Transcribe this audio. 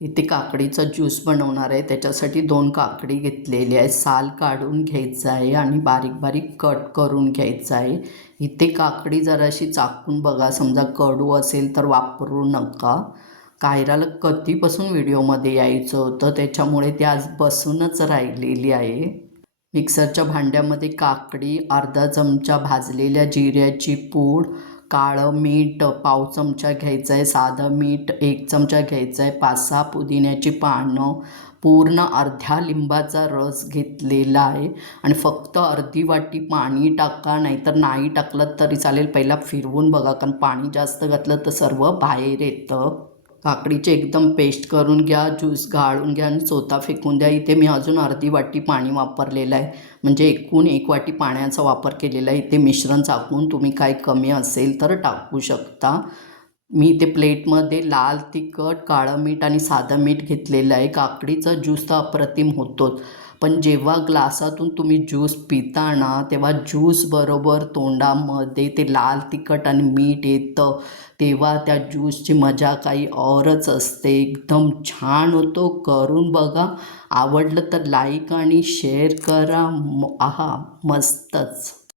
इथे काकडीचा ज्यूस बनवणार आहे. त्याच्यासाठी 2 काकडी घेतलेली आहे. साल काढून घ्यायचं आहे आणि बारीक बारीक कट करून घ्यायचं आहे. इथे काकडी जराशी चाखून बघा, समजा कडू असेल तर वापरू नका. कायराला कधीपासून व्हिडिओमध्ये यायचं होतं, त्याच्यामुळे ती आज बसूनच राहिलेली आहे. मिक्सरच्या भांड्यामध्ये काकडी, अर्धा चमचा भाजलेल्या जिऱ्याची पूड, काळं मीठ पाव चमचा घ्यायचं आहे, साधं मीठ 1 चमचा घ्यायचं आहे, 5-6 पुदिन्याची पानं, पूर्ण अर्ध्या लिंबाचा रस घेतलेला आहे आणि फक्त अर्धी वाटी पाणी टाका, नाहीतर नाही टाकलं तरी चालेल. पहिला फिरवून बघा, कारण पाणी जास्त घातलं तर सर्व बाहेर येतं. काकडीचे एकदम पेस्ट करून घ्या, ज्यूस गाळून घ्या आणि चोथा फेकून द्या. इथे मी अजून अर्धी वाटी पाणी वापरलेलं आहे, म्हणजे एकूण 1 वाटी पाण्याचा वापर केलेला आहे. इथे मिश्रण चाखून तुम्ही काय कमी असेल तर टाकू शकता. मी इथे प्लेटमध्ये लाल तिखट, काळं मीठ आणि साधं मीठ घेतलेलं आहे. काकडीचा ज्यूस तर अप्रतिम होतोच, पण जेव्हा ग्लासातून तुम्ही ज्यूस पिता ना, तेव्हा ज्यूसबरोबर तोंडामध्ये ते लाल तिखट आणि मीठ येतं, तेव्हा त्या ज्यूसची मजा काही औरच असते. एकदम छान होतो. करून बघा. आवडलं तर लाईक आणि शेअर करा. आहा, मस्तच.